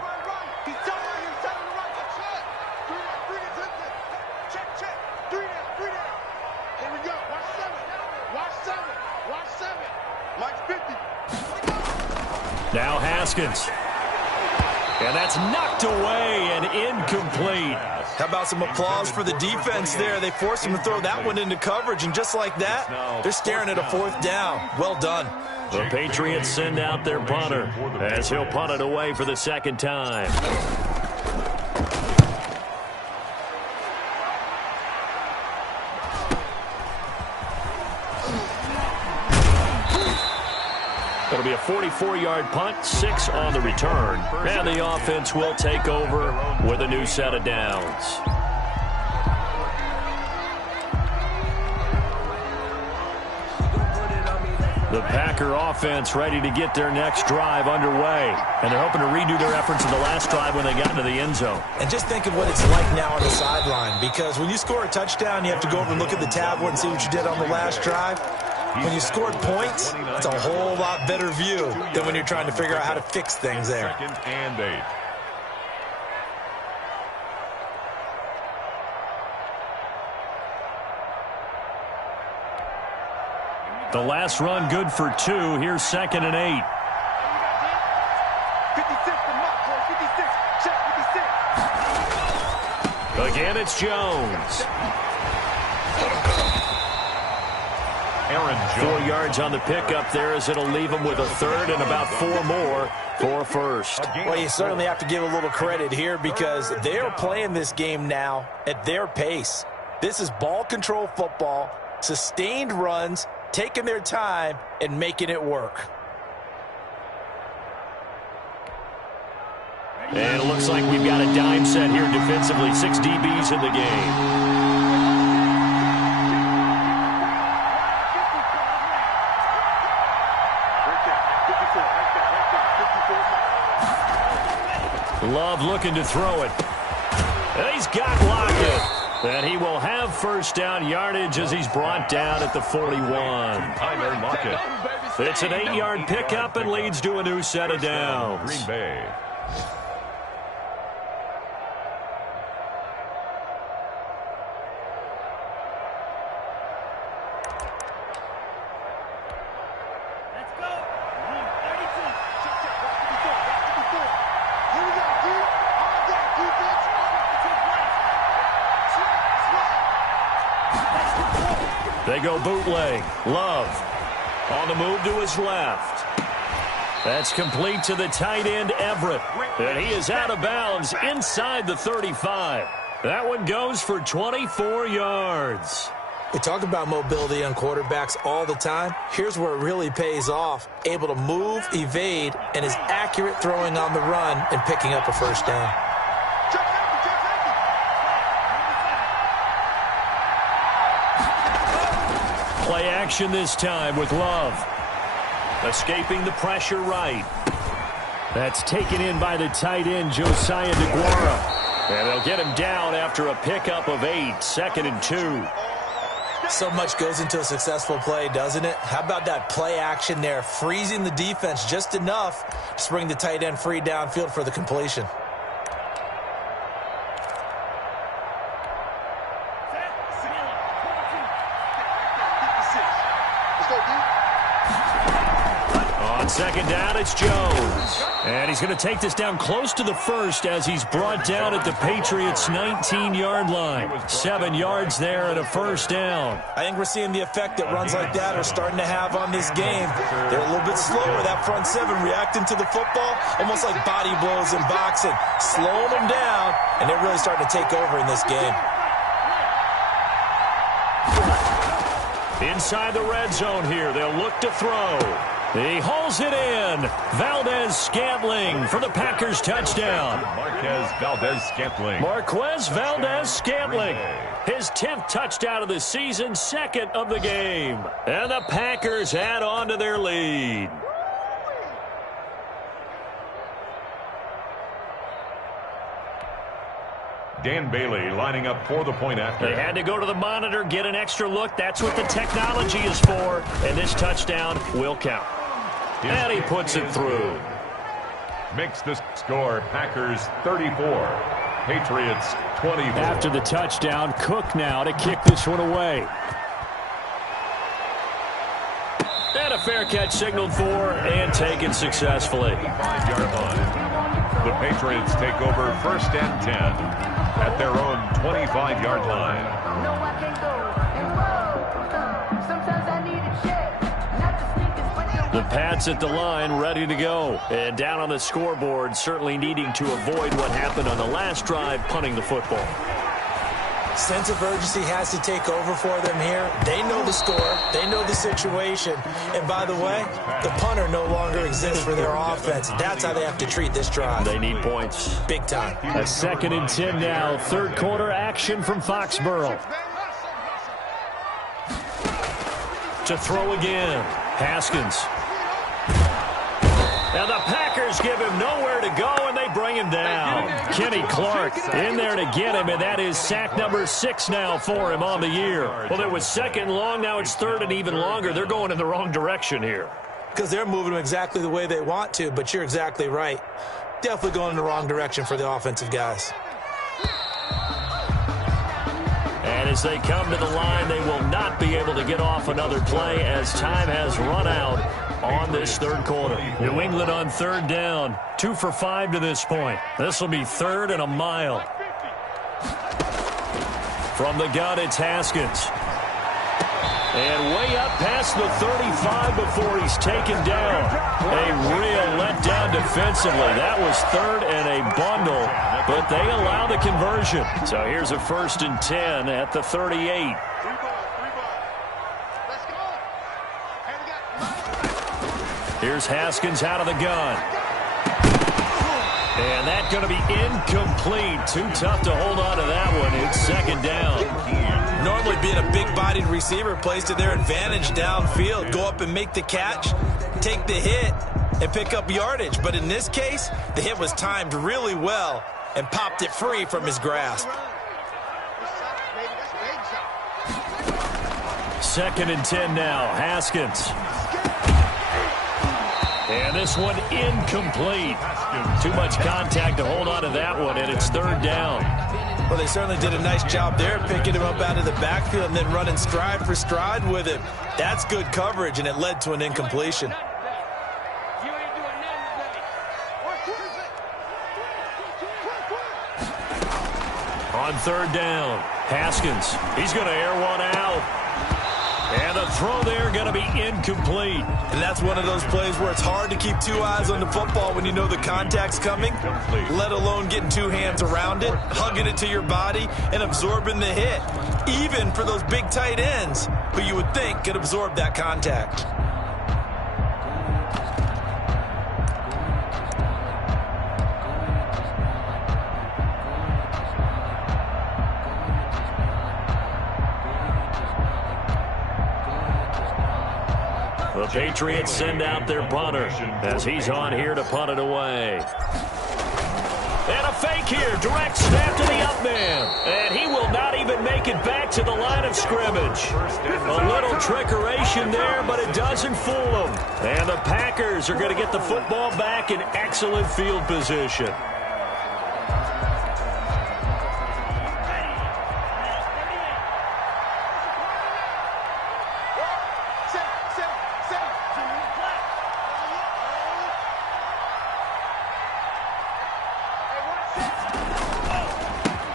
Now Haskins. And that's knocked away and incomplete. How about some applause for the defense there? They forced him to throw that one into coverage, and just like that, they're staring at a 4th down. Well done. The Patriots send out their punter as he'll punt it away for the 2nd time. It'll be a 44-yard punt, 6 on the return. And the offense will take over with a new set of downs. The Packer offense ready to get their next drive underway. And they're hoping to redo their efforts in the last drive when they got into the end zone. And just think of what it's like now on the sideline. Because when you score a touchdown, you have to go over and look at the tablet and see what you did on the last drive. When you scored points, it's a whole lot better view than when you're trying to figure out how to fix things there. 2nd and 8. The last run good for 2. Here's 2nd and 8. 56 to Mike, 56. Check 56. Again, it's Jones. Aaron Jones. 4 yards on the pickup there as it'll leave him with a 3rd and about 4 more for a 1st. Well, you certainly have to give a little credit here because they're playing this game now at their pace. This is ball control football, sustained runs, taking their time and making it work. And it looks like we've got a dime set here defensively. 6 DBs in the game. Love looking to throw it. And he's got Lockett. And he will have first down yardage as he's brought down at the 41. Tyler Lockett. It's an 8-yard pickup and leads to a new set of downs. Green Bay. They go bootleg. Love on the move to his left. That's complete to the tight end, Everett. And he is out of bounds inside the 35. That one goes for 24 yards. We talk about mobility on quarterbacks all the time. Here's where it really pays off. Able to move, evade, and is accurate throwing on the run and picking up a first down. Play action this time with Love. Escaping the pressure right. That's taken in by the tight end, Josiah DeGuara. And they'll get him down after a pickup of 8, 2nd and 2. So much goes into a successful play, doesn't it? How about that play action there, freezing the defense just enough to bring the tight end free downfield for the completion. On second down, it's Jones. And he's going to take this down close to the first as he's brought down at the Patriots' 19-yard line. 7 yards there and a first down. I think we're seeing the effect that runs like that are starting to have on this game. They're a little bit slower, that front seven, reacting to the football, almost like body blows in boxing, slowing them down, and they're really starting to take over in this game. Inside the red zone here, they'll look to throw. He hauls it in. Valdez-Scantling for the Packers touchdown. Marquez Valdez-Scantling. Marquez Valdez-Scantling. His 10th touchdown of the season, 2nd of the game. And the Packers add on to their lead. Dan Bailey lining up for the point after. They had to go to the monitor, get an extra look. That's what the technology is for. And this touchdown will count. And he puts it through. Makes the score Packers 34. Patriots 24. After the touchdown, Cook now to kick this one away. And a fair catch signaled for and taken successfully. 5-yard line. The Patriots take over 1st and 10 at their own 25-yard line. The Pats at the line, ready to go. And down on the scoreboard, certainly needing to avoid what happened on the last drive, punting the football. Sense of urgency has to take over for them here. They know the score. They know the situation. And by the way, the punter no longer exists for their offense. That's how they have to treat this drive. They need points. Big time. A 2nd and 10 now. 3rd quarter action from Foxborough. To throw again. Haskins. And the Packers give him nowhere to go, and they bring him down. Kenny Clark in there to get him, and that is sack number 6 now for him on the year. Well, it was 2nd long, now it's 3rd and even longer. They're going in the wrong direction here. Because they're moving them exactly the way they want to, but you're exactly right. Definitely going in the wrong direction for the offensive guys. And as they come to the line, they will not be able to get off another play as time has run out on this 3rd quarter. New England on 3rd down. 2 for 5 to this point. This will be 3rd and a mile. From the gun, it's Haskins. And way up past the 35 before he's taken down. A real letdown defensively. That was 3rd and a bundle, but they allow the conversion. So here's a 1st and 10 at the 38. Here's Haskins out of the gun. And that's going to be incomplete. Too tough to hold on to that one. It's 2nd down. Normally being a big-bodied receiver plays to their advantage downfield. Go up and make the catch, take the hit, and pick up yardage. But in this case, the hit was timed really well and popped it free from his grasp. 2nd and 10 now. Haskins. And this one incomplete. Too much contact to hold on to that one, and it's 3rd down. Well, they certainly did a nice job there, picking him up out of the backfield and then running stride for stride with him. That's good coverage, and it led to an incompletion. On 3rd down, Haskins. He's going to air one out. And the throw there going to be incomplete. And that's one of those plays where it's hard to keep 2 eyes on the football when you know the contact's coming, let alone getting 2 hands around it, hugging it to your body, and absorbing the hit, even for those big tight ends who you would think could absorb that contact. The Patriots send out their punter as he's on here to punt it away. And a fake here. Direct snap to the up man. And he will not even make it back to the line of scrimmage. A little trickeration there, but it doesn't fool him. And the Packers are going to get the football back in excellent field position.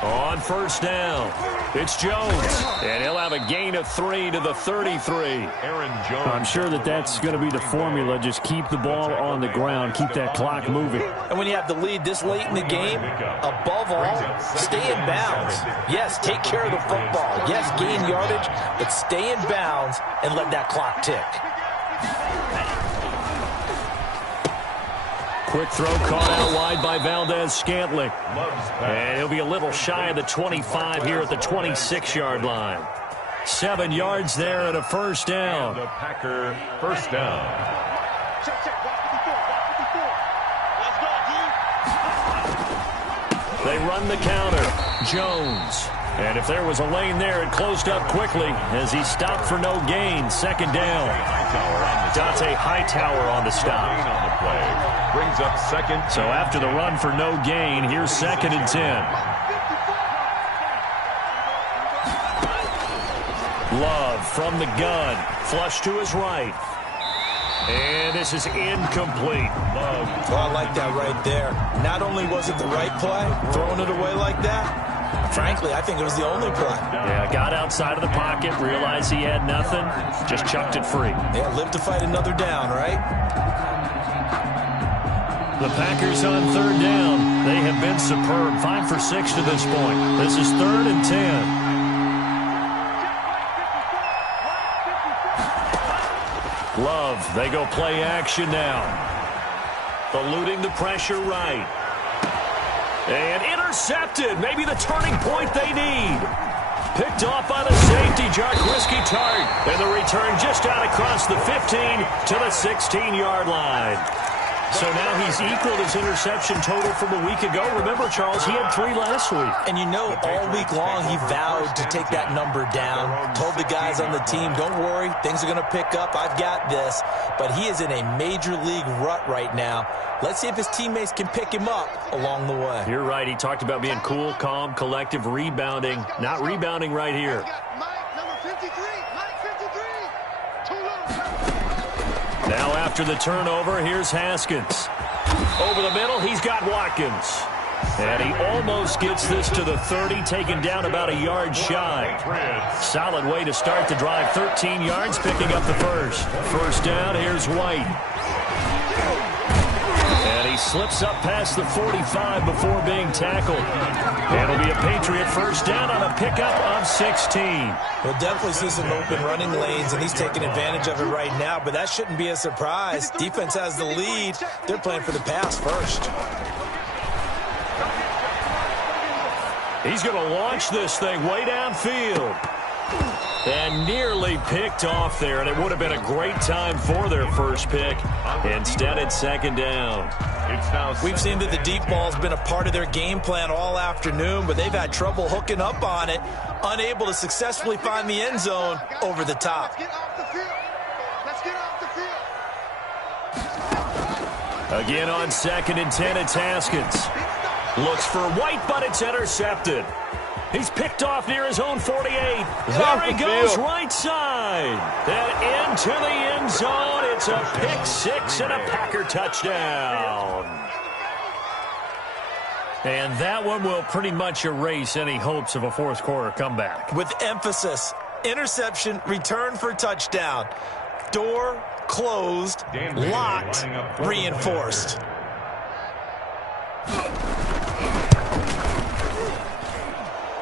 On 1st down, it's Jones, and he'll have a gain of 3 to the 33. Aaron Jones. I'm sure that's going to be the formula. Just keep the ball on the ground, keep that clock moving. And when you have the lead this late in the game, above all, stay in bounds. Yes, take care of the football. Yes, gain yardage, but stay in bounds and let that clock tick. Quick throw caught out wide by Valdez-Scantling. And he'll be a little shy of the 25 here at the 26-yard line. 7 yards there and a 1st down. And the Packer 1st down. They run the counter. Jones. And if there was a lane there, it closed up quickly as he stopped for no gain. 2nd down. Dante Hightower on the stop. On the play. Brings up 2nd. So after the run for no gain, here's 2nd and 10. Love from the gun. Flush to his right. And this is incomplete. Love. Well, I like that right there. Not only was it the right play, throwing it away like that, frankly, I think it was the only play. Yeah, got outside of the pocket, realized he had nothing, just chucked it free. Yeah, live to fight another down, right? The Packers on 3rd down. They have been superb. 5 for 6 to this point. This is 3rd and 10. Love, they go play action now. Eluding the pressure right. And intercepted. Maybe the turning point they need. Picked off by the safety, Jarquiski Tart. And the return just out across the 15 to the 16-yard line. So now he's equaled his interception total from a week ago. Remember, Charles, he had 3 last week. And you know, all week long he vowed to take that number down. Told the guys on the team, don't worry, things are going to pick up. I've got this. But he is in a major league rut right now. Let's see if his teammates can pick him up along the way. You're right. He talked about being cool, calm, collective, rebounding. Not rebounding right here. Now after the turnover, here's Haskins. Over the middle, he's got Watkins. And he almost gets this to the 30, taken down about a yard shy. Solid way to start the drive. 13 yards, picking up the first. 1st down, here's White. And he slips up past the 45 before being tackled. And it'll be a Patriot 1st down on a pickup of 16. We'll definitely see some open running lanes, and he's taking advantage of it right now, but that shouldn't be a surprise. Defense has the lead. They're playing for the pass first. He's going to launch this thing way downfield. And nearly picked off there, and it would have been a great time for their first pick. Instead, it's second down. We've seen that the deep ball's been a part of their game plan all afternoon, but they've had trouble hooking up on it, unable to successfully find the end zone over the top. Let's get off the field. Let's get off the field. Again on 2nd and 10, it's Haskins. Looks for White, but it's intercepted. He's picked off near his own 48. There he goes, right side. And into the end zone. It's a pick six and a Packer touchdown. And that one will pretty much erase any hopes of a fourth quarter comeback. With emphasis, interception, return for touchdown. Door closed, locked, reinforced.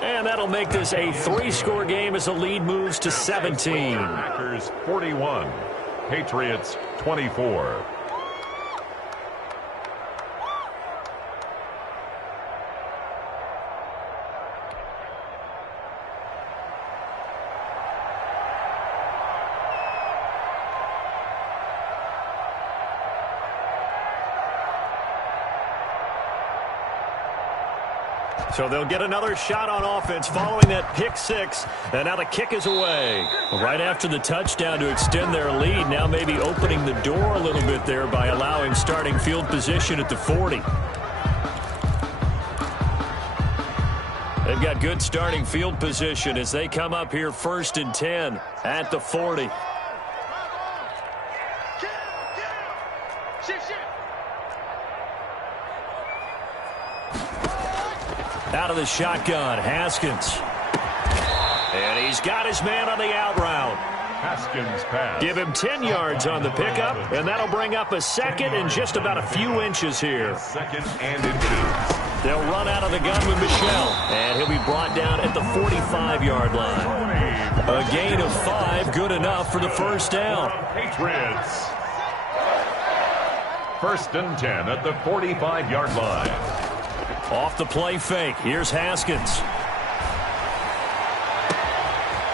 And that'll make this a 3-score game as the lead moves to 17. Packers 41, Patriots 24. So they'll get another shot on offense following that pick six. And now the kick is away. Right after the touchdown to extend their lead. Now maybe opening the door a little bit there by allowing starting field position at the 40. They've got good starting field position as they come up here 1st and 10 at the 40. Out of the shotgun, Haskins. And he's got his man on the out route. Haskins pass. Give him 10 yards on the pickup, and that'll bring up a second and just about a few inches here. Second and inches. They'll run out of the gun with Michelle, and he'll be brought down at the 45-yard line. A gain of 5, good enough for the first down. Patriots. 1st and 10 at the 45-yard line. Off the play fake. Here's Haskins.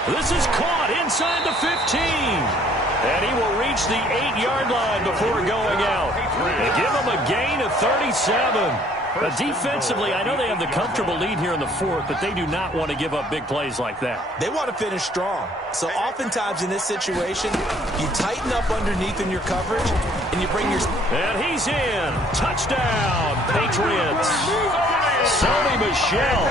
This is caught inside the 15. And he will reach the 8-yard line before going out. They give him a gain of 37. But defensively, I know they have the comfortable lead here in the 4th, but they do not want to give up big plays like that. They want to finish strong. So oftentimes in this situation, you tighten up underneath in your coverage, and you bring your... And he's in. Touchdown, Patriots. Sony Michel,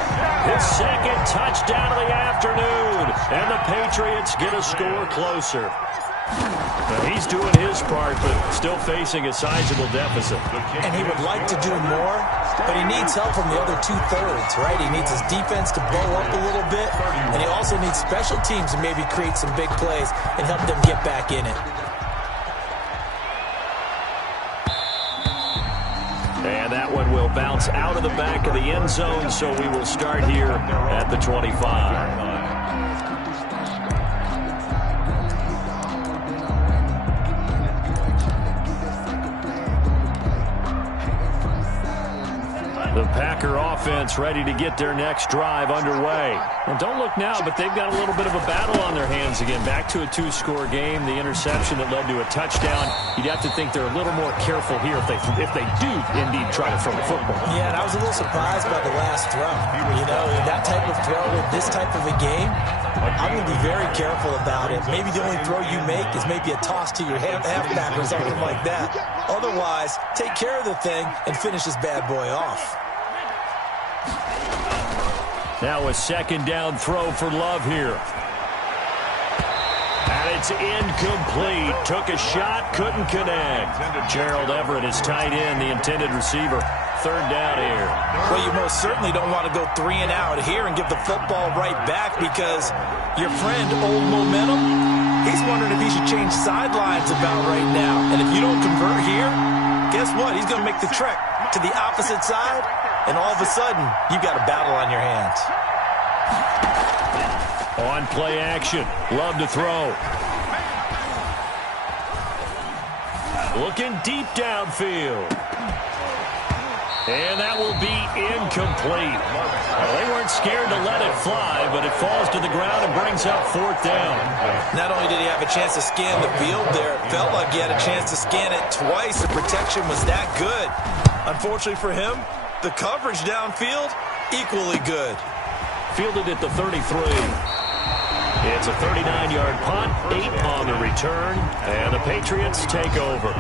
his second touchdown of the afternoon. And the Patriots get a score closer. Now he's doing his part, but still facing a sizable deficit. And he would like to do more, but he needs help from the other 2/3, right? He needs his defense to blow up a little bit, and he also needs special teams to maybe create some big plays and help them get back in it. And that one will bounce out of the back of the end zone, so we will start here at the 25. The Packer offense ready to get their next drive underway. And don't look now, but they've got a little bit of a battle on their hands again. Back to a 2-score game. The interception that led to a touchdown. You'd have to think they're a little more careful here if they do indeed try to throw the football. Yeah, and I was a little surprised by the last throw. You know, that type of throw in this type of a game, I'm going to be very careful about it. Maybe the only throw you make is maybe a toss to your halfback or something like that. Otherwise, take care of the thing and finish this bad boy off. Now a second down throw for Love here. And it's incomplete. Took a shot, couldn't connect. Gerald Everett is tight end, the intended receiver. Third down here. Well, you most certainly don't want to go 3 and out here and give the football right back because your friend, Old Momentum, he's wondering if he should change sidelines about right now. And if you don't convert here, guess what? He's going to make the trek to the opposite side, and all of a sudden, you've got a battle on your hands. On play action. Love to throw. Looking deep downfield. And that will be incomplete. Well, they weren't scared to let it fly, but it falls to the ground and brings up 4th down. Not only did he have a chance to scan the field there, it felt like he had a chance to scan it twice. The protection was that good. Unfortunately for him, the coverage downfield, equally good. Fielded at the 33. It's a 39-yard punt, 8 on the return, and the Patriots take over.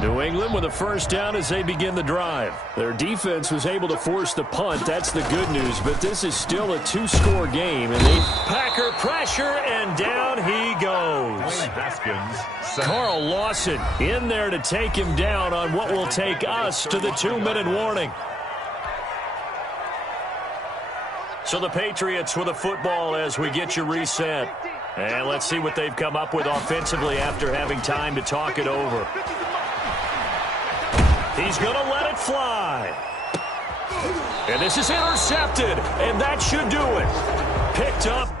New England with a first down as they begin the drive. Their defense was able to force the punt. That's the good news, but this is still a 2-score game. And they Packer pressure, and down he goes. Carl Lawson in there to take him down on what will take us to the 2-minute warning. So the Patriots with a football as we get you reset. And let's see what they've come up with offensively after having time to talk it over. He's going to let it fly. And this is intercepted, and that should do it. Picked up.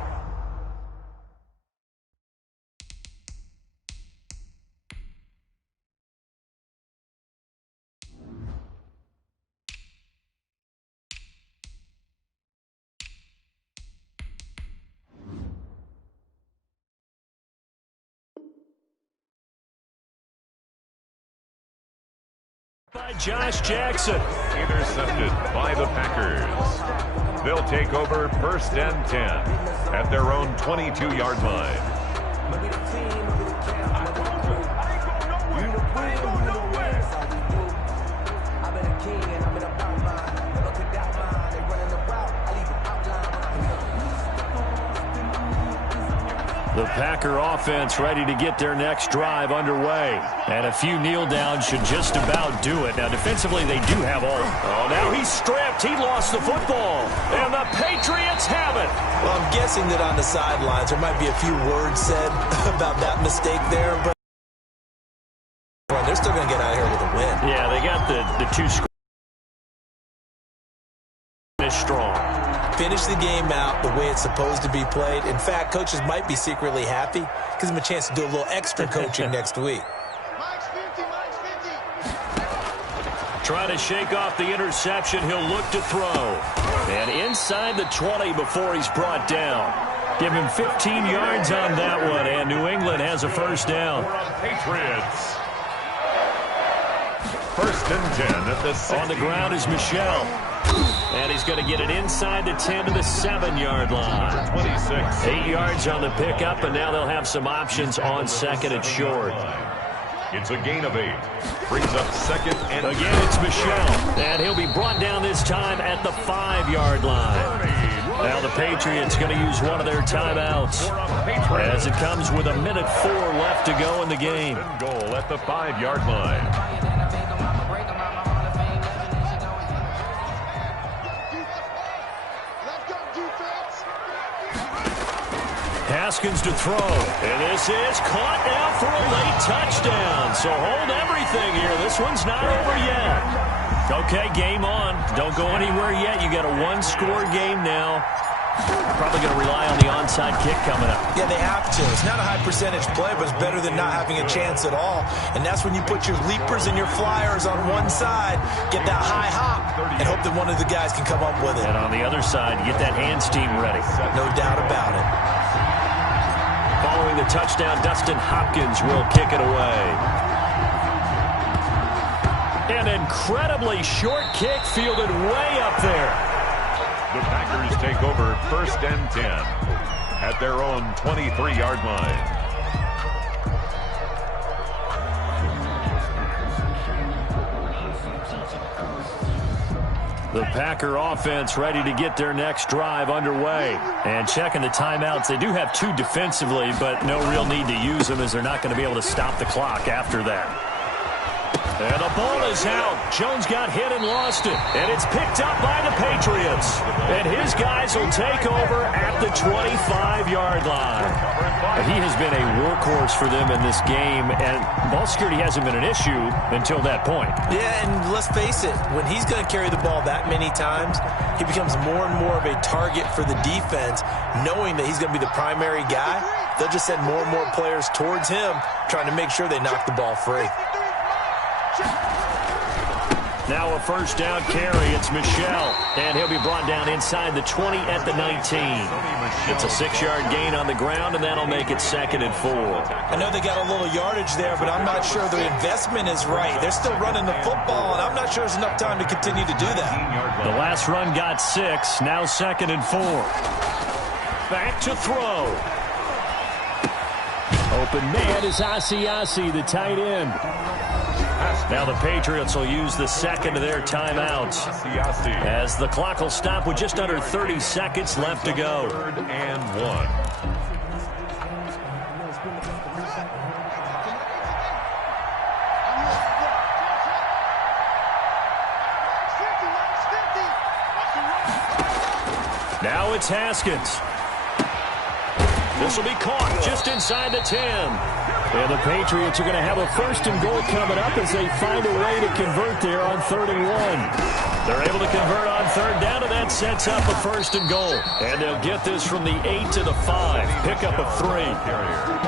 By Josh Jackson. Intercepted by the Packers. They'll take over 1st and 10 at their own 22-yard line. The Packer offense ready to get their next drive underway. And a few kneel downs should just about do it. Now, defensively, they do have all. Oh, now he's stripped. He lost the football. And the Patriots have it. Well, I'm guessing that on the sidelines there might be a few words said about that mistake there, but they're still going to get out of here with a win. Yeah, they got the 2 scores. Finish strong. Finish the game out the way it's supposed to be played. In fact, coaches might be secretly happy. Gives them a chance to do a little extra coaching next week. Trying to shake off the interception. He'll look to throw. And inside the 20 before he's brought down. Give him 15 yards on that one, and New England has a first down. Patriots. 1st and 10 at the 60. On the ground is Michel. And he's going to get it inside the 10 to the 7-yard line. 26. 8 yards on the pickup, and now they'll have some options on 2nd and short. It's a gain of 8. Brings up 2nd and again, it's Michel. And he'll be brought down this time at the 5-yard line. Now the Patriots going to use one of their timeouts as it comes with 1:04 left to go in the game. Goal at the 5-yard line. Haskins to throw. And this is caught now for a late touchdown. So hold everything here. This one's not over yet. Okay, game on. Don't go anywhere yet. You got a 1-score game now. Probably going to rely on the onside kick coming up. Yeah, they have to. It's not a high percentage play, but it's better than not having a chance at all. And that's when you put your leapers and your flyers on one side, get that high hop, and hope that one of the guys can come up with it. And on the other side, get that hands team ready. No doubt about it. Following the touchdown, Dustin Hopkins will kick it away. An incredibly short kick fielded way up there. The Packers take over 1st and 10 at their own 23-yard line. The Packer offense ready to get their next drive underway. And checking the timeouts, they do have 2 defensively, but no real need to use them as they're not going to be able to stop the clock after that. And the ball is out. Jones got hit and lost it. And it's picked up by the Patriots. And his guys will take over at the 25-yard line. He has been a workhorse for them in this game, and ball security hasn't been an issue until that point. Yeah, and let's face it, when he's going to carry the ball that many times, he becomes more and more of a target for the defense, knowing that he's going to be the primary guy. They'll just send more and more players towards him, trying to make sure they knock the ball free. Now a first down carry. It's Michel. And he'll be brought down inside the 20 at the 19. It's a 6-yard gain on the ground, and that'll make it 2nd and 4. I know they got a little yardage there, but I'm not sure the investment is right. They're still running the football, and I'm not sure there's enough time to continue to do that. The last run got 6. Now 2nd and 4. Back to throw. Open man is Asiasi, the tight end. Now the Patriots will use the second of their timeouts as the clock will stop with just under 30 seconds left to go. 3rd and 1. Now it's Haskins. This will be caught just inside the 10. And the Patriots are going to have a 1st and goal coming up as they find a way to convert there on 3rd and 1. They're able to convert on 3rd down, and that sets up a 1st and goal. And they'll get this from the 8 to the 5. Pick up a 3.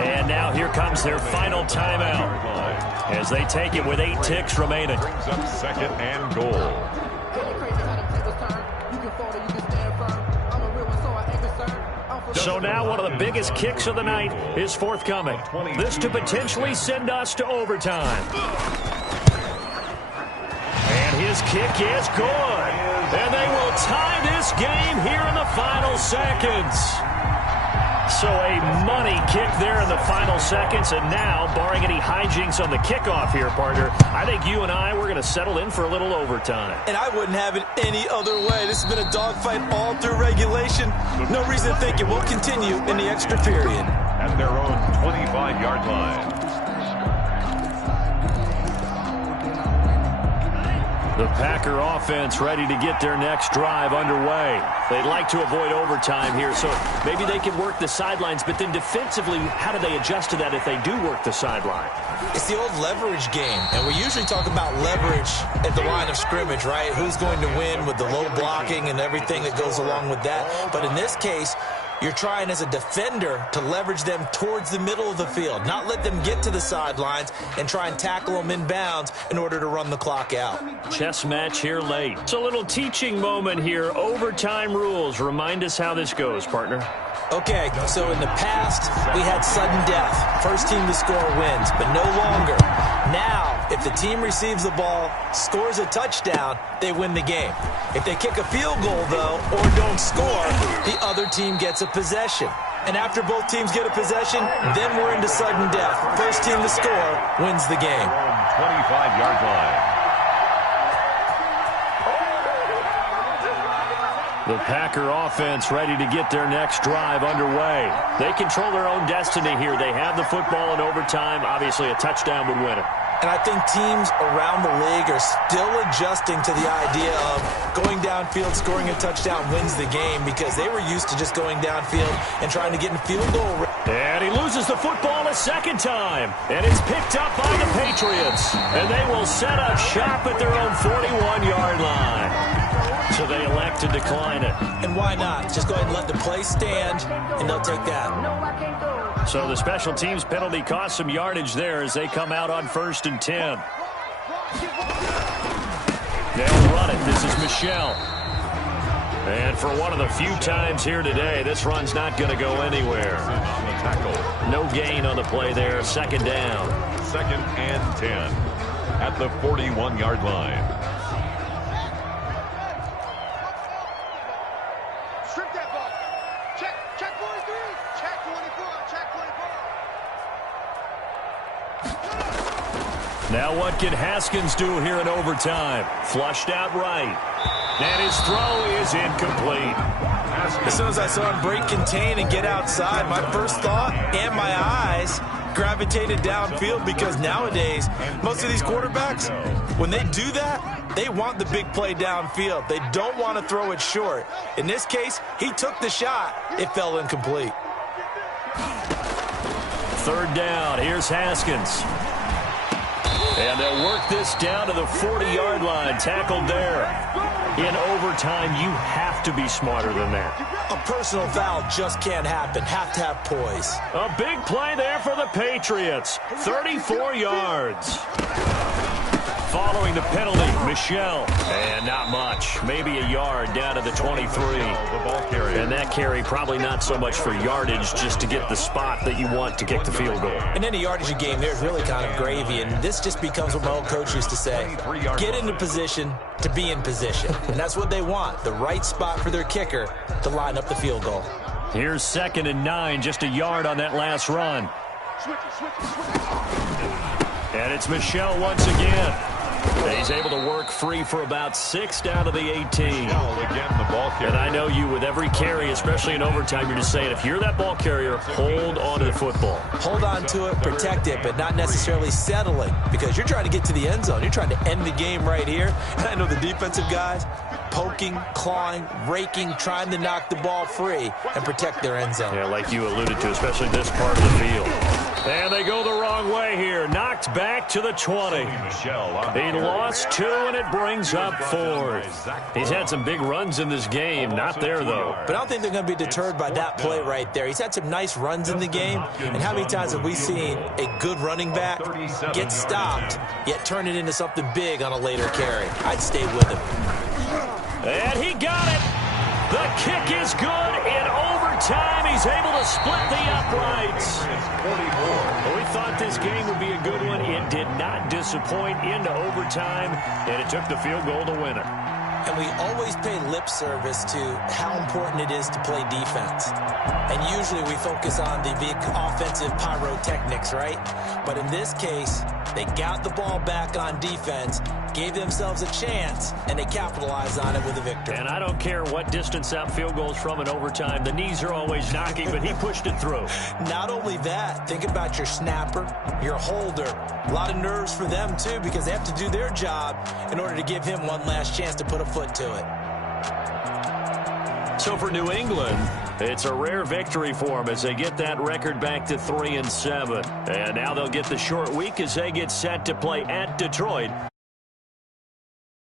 And now here comes their final timeout as they take it with 8 ticks remaining. Brings up 2nd and goal. So now one of the biggest kicks of the night is forthcoming. This to potentially send us to overtime. And his kick is good. And they will tie this game here in the final seconds. So a money kick there in the final seconds. And now, barring any hijinks on the kickoff here, partner, I think you and I, we're going to settle in for a little overtime. And I wouldn't have it any other way. This has been a dogfight all through regulation. No reason to think it won't continue in the extra period. At their own 25-yard line. The Packer offense ready to get their next drive underway. They'd like to avoid overtime here, so maybe they can work the sidelines, but then defensively, how do they adjust to that if they do work the sideline? It's the old leverage game, and we usually talk about leverage at the line of scrimmage, right? Who's going to win with the low blocking and everything that goes along with that. But in this case, you're trying as a defender to leverage them towards the middle of the field, not let them get to the sidelines and try and tackle them in bounds in order to run the clock out. Chess match here late. It's a little teaching moment here. Overtime rules. Remind us how this goes, partner. Okay, so in the past, we had sudden death. First team to score wins, but no longer. Now, if the team receives the ball, scores a touchdown, they win the game. If they kick a field goal, though, or don't score, the other team gets a possession. And after both teams get a possession, then we're into sudden death. First team to score wins the game. 25-yard line. The Packer offense ready to get their next drive underway. They control their own destiny here. They have the football in overtime. Obviously, a touchdown would win it. And I think teams around the league are still adjusting to the idea of going downfield, scoring a touchdown wins the game, because they were used to just going downfield and trying to get in field goal range. And he loses the football a second time. And it's picked up by the Patriots. And they will set up shop at their own 41-yard line. So they elect to decline it. And why not? Just go ahead and let the play stand, and they'll take that. So the special teams penalty cost some yardage there as they come out on 1st and 10. They'll run it. This is Michel. And for one of the few times here today, this run's not going to go anywhere. On the tackle. No gain on the play there. 2nd down. 2nd and 10 at the 41-yard line. Strip that ball. Check 43. Check 24. Check 24. Now what can Haskins do here in overtime? Flushed out right. And his throw is incomplete. As soon as I saw him break contain and get outside, my first thought and my eyes gravitated downfield because nowadays, most of these quarterbacks, when they do that, they want the big play downfield. They don't want to throw it short. In this case, he took the shot. It fell incomplete. Third down. Here's Haskins. And they'll work this down to the 40-yard line. Tackled there. In overtime, you have to be smarter than that. A personal foul just can't happen. Have to have poise. A big play there for the Patriots. 34 yards. Following the penalty, Michel. And not much. Maybe a yard down to the 23. And that carry probably not so much for yardage, just to get the spot that you want to kick the field goal. In any yardage game, there's really kind of gravy, and this just becomes what my old coach used to say. Get into position to be in position. And that's what they want, the right spot for their kicker to line up the field goal. Here's 2nd and 9, just a yard on that last run. And it's Michel once again. He's able to work free for about 6 down to the 18. Again, the ball carrier. And I know you, with every carry, especially in overtime, you're just saying, if you're that ball carrier, hold on to the football. Hold on to it, protect it, but not necessarily settling, because you're trying to get to the end zone. You're trying to end the game right here. And I know the defensive guys poking, clawing, raking, trying to knock the ball free and protect their end zone. Yeah, like you alluded to, especially this part of the field. And they go the wrong way here. Knocked back to the 20. He lost 2, and it brings up 4th. He's had some big runs in this game. Not there, though. But I don't think they're going to be deterred by that play right there. He's had some nice runs in the game. And how many times have we seen a good running back get stopped, yet turn it into something big on a later carry? I'd stay with him. And he got it. The kick is good. In overtime, he's able to split the uprights. Well, we thought this game would be a good one. It did not disappoint into overtime, and it took the field goal to win it. And we always pay lip service to how important it is to play defense. And usually we focus on the big offensive pyrotechnics, right? But in this case, they got the ball back on defense, gave themselves a chance, and they capitalized on it with a victory. And I don't care what distance that field goes from in overtime. The knees are always knocking, but he pushed it through. Not only that, think about your snapper, your holder. A lot of nerves for them, too, because they have to do their job in order to give him one last chance to put a foot to it. So for New England, it's a rare victory for them as they get that record back to 3-7. And now they'll get the short week as they get set to play at Detroit